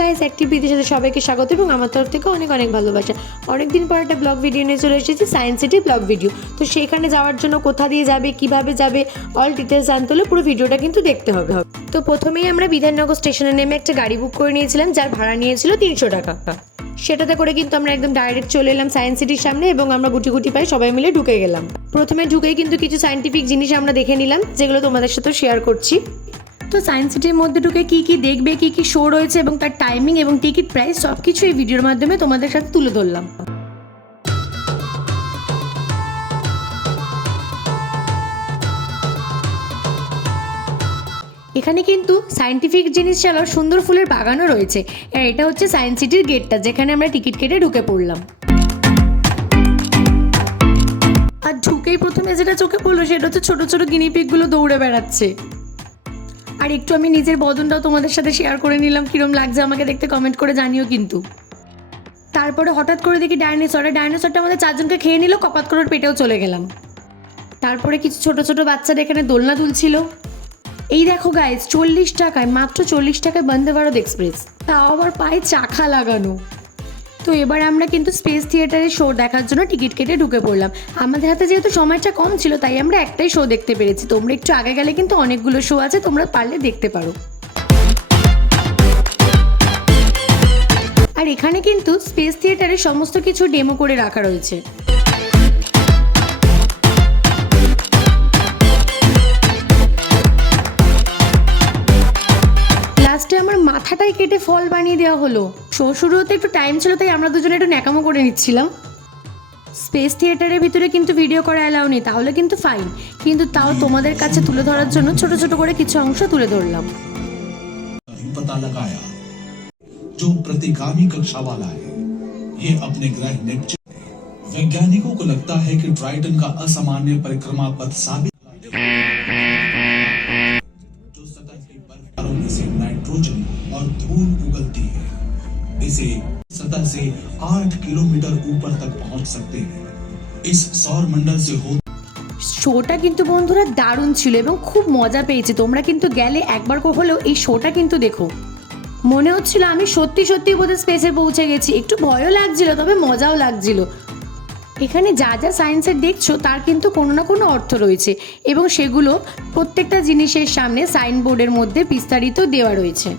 Guys অ্যাক্টিভিটির সাথে সবাইকে স্বাগত এবং আমার তরফ থেকে অনেক অনেক ভালোবাসা। অনেকদিন পর একটা ব্লগ ভিডিও নিয়ে চলে এসেছি সায়েন্স সিটি ব্লগ ভিডিও তো সেখানে যাওয়ার জন্য কোথা দিয়ে যাবে, কীভাবে যাবে অল ডিটেলস জানতে হলে পুরো ভিডিওটা কিন্তু দেখতে হবে। তো প্রথমেই আমরা বিধাননগর স্টেশনে নেমে একটা গাড়ি বুক করে নিয়েছিলাম, যার ভাড়া নিয়েছিল তিনশো টাকা। সেটাতে করে কিন্তু আমরা একদম ডাইরেক্ট চলে এলাম সায়েন্স সিটির সামনে এবং আমরা গুটি গুটি পাই সবাই মিলে ঢুকে গেলাম। প্রথমে ঢুকেই কিন্তু কিছু সায়েন্টিফিক জিনিস আমরা দেখে নিলাম, যেগুলো তোমাদের সাথে শেয়ার করছি। তো সায়েন্স সিটির মধ্যে ঢুকে কী কী দেখবে, কী কী শো রয়েছে এবং তার টাইমিং এবং টিকিট প্রাইস সব কিছু এই ভিডিওর মাধ্যমে তোমাদের সাথে তুলে ধরলাম। এখানে কিন্তু সায়েন্টিফিক জিনিস ছাড়াও সুন্দর ফুলের বাগানও রয়েছে। আর এটা হচ্ছে সায়েন্স সিটির গেটটা যেখানে আমরা টিকিট কেটে ঢুকে পড়লাম। আর ঢুকেই প্রথমে যেটা চোখে পড়ল সেটা হচ্ছে ছোট ছোট গিনিপিকগুলো দৌড়ে বেড়াচ্ছে। আর একটু আমি নিজের বদনটাও তোমাদের সাথে শেয়ার করে নিলাম, কিরম লাগছে আমাকে দেখতে কমেন্ট করে জানিও কিন্তু। তারপরে হঠাৎ করে দেখি ডাইনোসর ডাইনোসরটা আমাদের চারজনকে খেয়ে নিল, কপাত করে পেটেও চলে গেলাম। তারপরে কিছু ছোট ছোট বাচ্চারা এখানে দোলনা দুলছিল। এই দেখো গাইজ চল্লিশ টাকায়, মাত্র চল্লিশ টাকায় বন্দে ভারত এক্সপ্রেস। তাও আবার পায়ে চাখা লাগানো। তো এবার আমরা কিন্তু স্পেস থিয়েটারে শো দেখার জন্য টিকিট কেটে ঢুকে পড়লাম। আমাদের হাতে যেহেতু সময়টা কম ছিল, তাই আমরা একটাই শো দেখতে পেরেছি। তোমরা একটু আগে গেলে কিন্তু অনেকগুলো শো আছে, তোমরা পারলে দেখতে পারো। আর এখানে কিন্তু স্পেস থিয়েটারে সমস্ত কিছু ডেমো করে রাখা রয়েছে। মাথাটাই কেটে ফল বানিয়ে দেওয়া হলো শো শুরু হতে একটু টাইম ছিল তাই আমরা দুজনে একটু ন্যাকামো করে নিচ্ছিলাম স্পেস থিয়েটারের ভিতরে কিন্তু ভিডিও করা অ্যালাউ নেই তাহলে কিন্তু ফাইন কিন্তু তাও তোমাদের কাছে তুলে ধরার জন্য ছোট ছোট করে কিছু অংশ তুলে ধরলাম ही पता लगाया जो प्रतिगामी कक्षा वाला है ये अपने ग्रह नेपच्यून वैज्ञानिकों को लगता है कि ट्राइटन का असामान्य परिक्रमा पथ साबित इसे सतह से आठ किलोमीटर ऊपर तक पहुंच सकते हैं इस सौर मंडल से हो শোটা কিন্তু বন্ধুরা দারুণ ছিল এবং খুব মজা পেয়েছি তোমরা কিন্তু গেলে একবার করে হলেও এই শোটা কিন্তু দেখো মনে হচ্ছিল আমি সত্যি সত্যি বোধহয় স্পেসে পৌঁছে গেছি একটু ভয়ও লাগছিল তবে মজাও লাগছিল এখানে যা যা সায়েন্সের দেখছো তার কিন্তু কোনো না কোনো অর্থ রয়েছে এবং সেগুলো প্রত্যেকটা জিনিসের সামনে সাইনবোর্ডের মধ্যে বিস্তারিত দেওয়া রয়েছে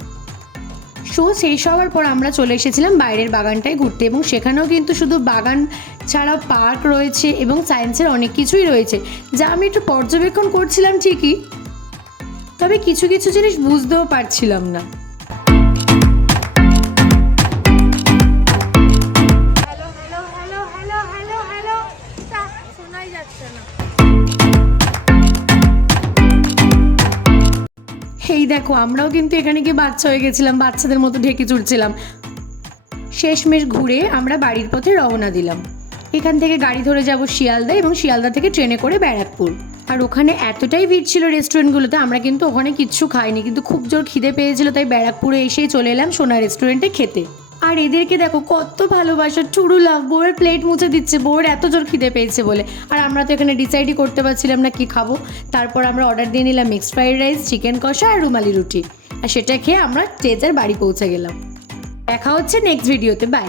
শো শেষ হওয়ার পর আমরা চলে এসেছিলাম বাইরের বাগানটায় ঘুরতে এবং সেখানেও কিন্তু শুধু বাগান ছাড়া পার্ক রয়েছে এবং সায়েন্সের অনেক কিছুই রয়েছে। যা আমি একটু পর্যবেক্ষণ করছিলাম ঠিকই, তবে কিছু কিছু জিনিস বুঝতেও পারছিলাম না। এই দেখো, আমরাও কিন্তু এখানে গিয়ে বাচ্চা হয়ে গেছিলাম, বাচ্চাদের মতো ঢেকে চুরছিলাম শেষমেশ ঘুরে আমরা বাড়ির পথে রওনা দিলাম। এখান থেকে গাড়ি ধরে যাব শিয়ালদা এবং শিয়ালদা থেকে ট্রেনে করে ব্যারাকপুর। আর ওখানে এতটাই ভিড় ছিল রেস্টুরেন্টগুলোতে, আমরা কিন্তু ওখানে কিচ্ছু খাইনি, কিন্তু খুব জোর খিদে পেয়েছিল, তাই ব্যারাকপুরে এসেই চলে এলাম সোনা রেস্টুরেন্টে খেতে। আর এদেরকে দেখো, কত ভালোবাসা, চুরু লাভ বউয়ের প্লেট মুছে দিচ্ছে, বউয়ের এত জোর খিদে পেয়েছে বলে। আর আমরা তো এখানে ডিসাইডই করতে পারছিলাম না কি খাব। তারপর আমরা অর্ডার দিয়ে নিলাম মিক্সড ফ্রাইড রাইস চিকেন কষা আর রুমালি রুটি। আর সেটা খেয়ে আমরা যে বাড়ি পৌঁছে গেলাম। দেখা হচ্ছে নেক্সট ভিডিওতে বাই